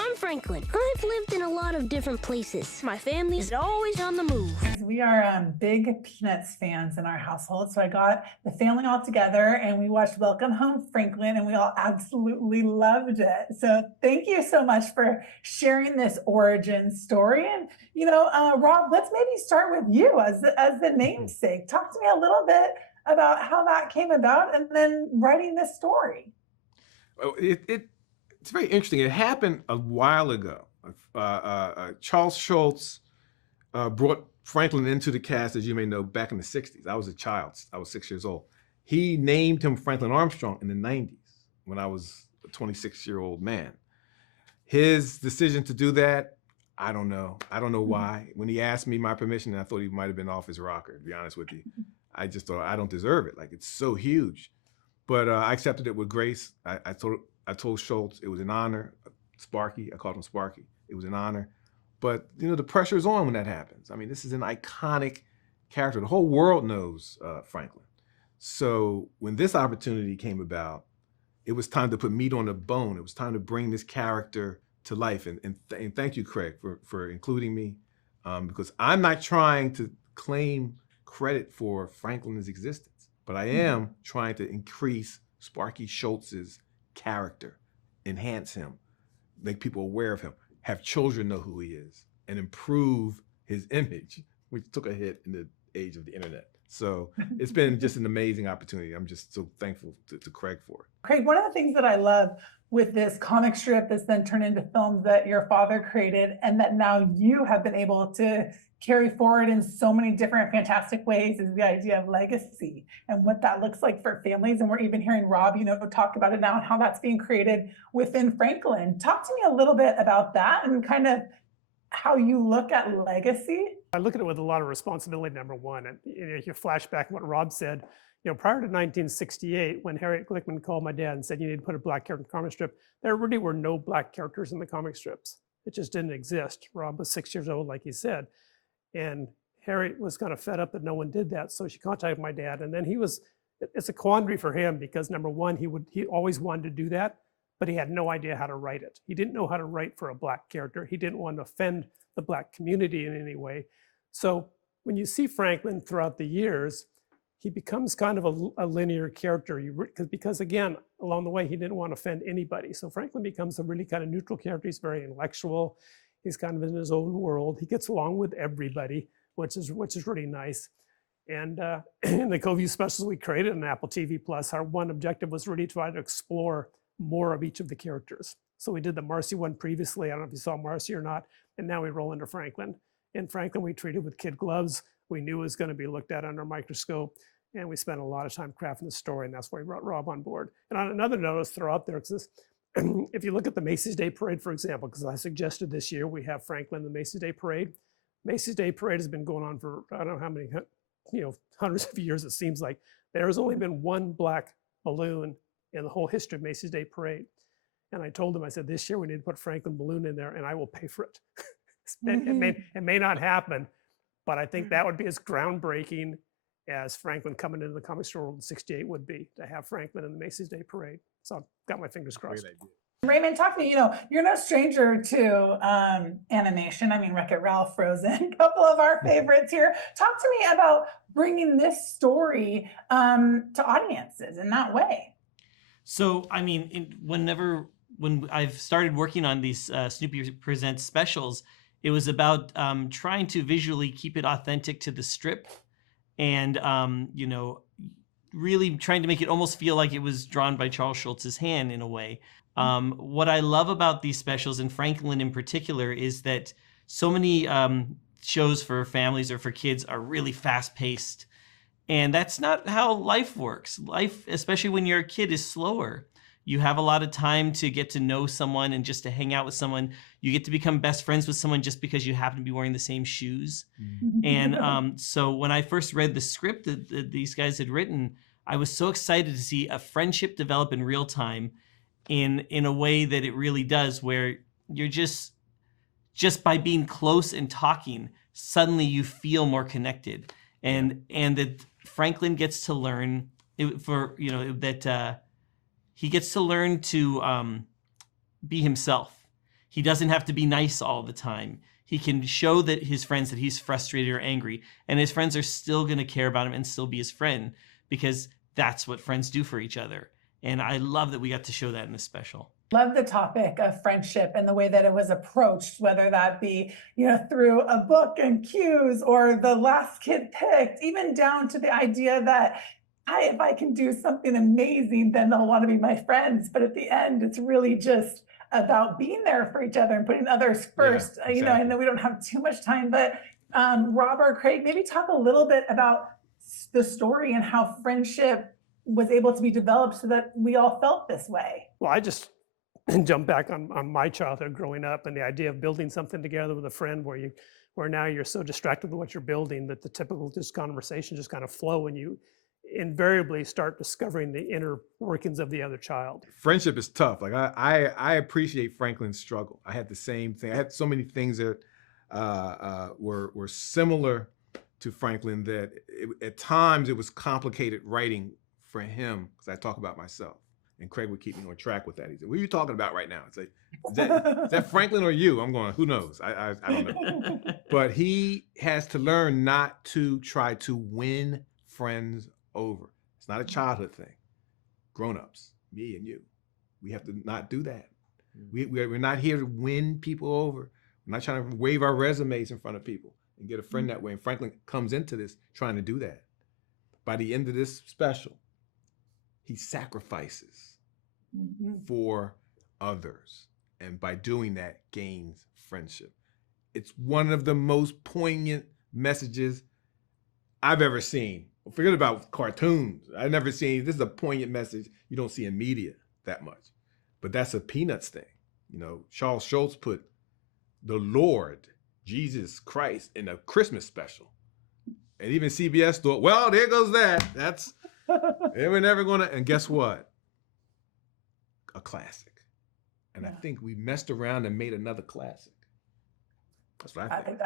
I'm Franklin. I've lived in a lot of different places. My family is always on the move. We are big Peanuts fans in our household, so I got the family all together and we watched Welcome Home Franklin, and we all absolutely loved it. So thank you so much for sharing this origin story. And Rob, let's maybe start with you as the namesake. Talk to me a little bit about how that came about, and then writing this story. Oh, it's very interesting. It happened a while ago. Charles Schulz brought Franklin into the cast, as you may know, back in the 60s. I was a child. I was 6 years old. He named him Franklin Armstrong in the 90s when I was a 26-year-old man. His decision to do that, I don't know. I don't know why. When he asked me my permission, I thought he might have been off his rocker, to be honest with you. I just thought, I don't deserve it. Like, it's so huge. But I accepted it with grace. I told Schulz it was an honor. Sparky, I called him Sparky. It was an honor. But the pressure is on when that happens. I mean, this is an iconic character. The whole world knows Franklin. So when this opportunity came about, it was time to put meat on the bone. It was time to bring this character to life. And thank you, Craig, for including me, because I'm not trying to claim credit for Franklin's existence, but I am trying to increase Sparky Schulz's character, enhance him, make people aware of him, have children know who he is, and improve his image, which took a hit in the age of the internet. So it's been just an amazing opportunity. I'm just so thankful to Craig for it. Craig, one of the things that I love with this comic strip that's then turned into films that your father created, and that now you have been able to carry forward in so many different fantastic ways, is the idea of legacy and what that looks like for families. And we're even hearing Rob, talk about it now and how that's being created within Franklin. Talk to me a little bit about that and kind of how you look at legacy. I look at it with a lot of responsibility, number one. And if you flash back what Rob said, prior to 1968, when Harriet Glickman called my dad and said, you need to put a black character in the comic strip, there really were no black characters in the comic strips. It just didn't exist. Rob was 6 years old, like he said. And Harriet was kind of fed up that no one did that. So she contacted my dad. And then it's a quandary for him because number one, he always wanted to do that, but he had no idea how to write it. He didn't know how to write for a black character. He didn't want to offend the black community in any way. So when you see Franklin throughout the years, he becomes kind of a linear character because again, along the way, he didn't want to offend anybody. So Franklin becomes a really kind of neutral character. He's very intellectual. He's kind of in his own world. He gets along with everybody, which is really nice. And in the CoView specials we created on Apple TV Plus, our one objective was really to try to explore more of each of the characters. So we did the Marcy one previously. I don't know if you saw Marcy or not. And now we roll into Franklin. And Franklin we treated with kid gloves. We knew it was going to be looked at under a microscope. And we spent a lot of time crafting the story, and that's why we brought Rob on board. And on another note, let's throw out there, because if you look at the Macy's Day Parade, for example, because I suggested this year we have Franklin, the Macy's Day Parade. Macy's Day Parade has been going on for I don't know how many, hundreds of years, it seems like. There has only been one black balloon in the whole history of Macy's Day Parade. And I told him, I said, this year we need to put Franklin balloon in there and I will pay for it. It may not happen, but I think that would be as groundbreaking as Franklin coming into the comic store world in '68 would be, to have Franklin in the Macy's Day Parade. So I've got my fingers crossed. Raymond, talk to me. You're no stranger to animation. I mean, Wreck-It Ralph, Frozen, a couple of our favorites here. Talk to me about bringing this story to audiences in that way. So, I mean, when I've started working on these Snoopy Presents specials, it was about trying to visually keep it authentic to the strip, and really trying to make it almost feel like it was drawn by Charles Schulz's hand in a way. What I love about these specials, and Franklin in particular, is that so many shows for families or for kids are really fast-paced. And that's not how life works. Life, especially when you're a kid, is slower. You have a lot of time to get to know someone and just to hang out with someone. You get to become best friends with someone just because you happen to be wearing the same shoes. And so when I first read the script that these guys had written, I was so excited to see a friendship develop in real time in a way that it really does, where you're just by being close and talking, suddenly you feel more connected. And that Franklin gets to learn he gets to learn to be himself. He doesn't have to be nice all the time. He can show that his friends that he's frustrated or angry, and his friends are still going to care about him and still be his friend, because that's what friends do for each other. And I love that we got to show that in this special. Love the topic of friendship and the way that it was approached, whether that be, through a book and cues or the last kid picked, even down to the idea that if I can do something amazing, then they'll want to be my friends. But at the end, it's really just about being there for each other and putting others first. Yeah, exactly. I know we don't have too much time, but Robb or Craig, maybe talk a little bit about the story and how friendship was able to be developed so that we all felt this way. Well, I just jump back on my childhood growing up, and the idea of building something together with a friend where now you're so distracted with what you're building that the typical just conversation just kind of flow, and you invariably start discovering the inner workings of the other child. Friendship is tough. Like I appreciate Franklin's struggle. I had the same thing. I had so many things that were similar to Franklin that at times it was complicated writing for him, because I talk about myself. And Craig would keep me on track with that. He said, "What are you talking about right now?" It's like, is that Franklin or you? I'm going, who knows? I don't know. But he has to learn not to try to win friends over. It's not a childhood thing. Grown-ups, me and you, we have to not do that. We're not here to win people over. We're not trying to wave our resumes in front of people and get a friend that way. And Franklin comes into this trying to do that. By the end of this special, he sacrifices for others, and by doing that gains friendship. It's one of the most poignant messages I've ever seen. Forget about cartoons. I've never seen, this is a poignant message you don't see in media that much. But that's a Peanuts thing. Charles Schulz put the Lord, Jesus Christ, in a Christmas special. And even CBS thought, well, there goes that. They were never gonna, and guess what? A classic. And I think we messed around and made another classic. That's what I think.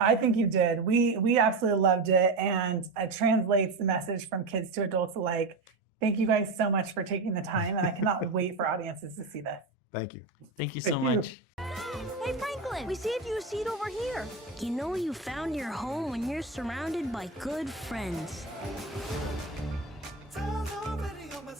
I think you did. We absolutely loved it, and it translates the message from kids to adults alike. Thank you guys so much for taking the time, and I cannot wait for audiences to see this. Thank you. Thank you so much. Hey, Franklin, we saved you a seat over here. You found your home when you're surrounded by good friends.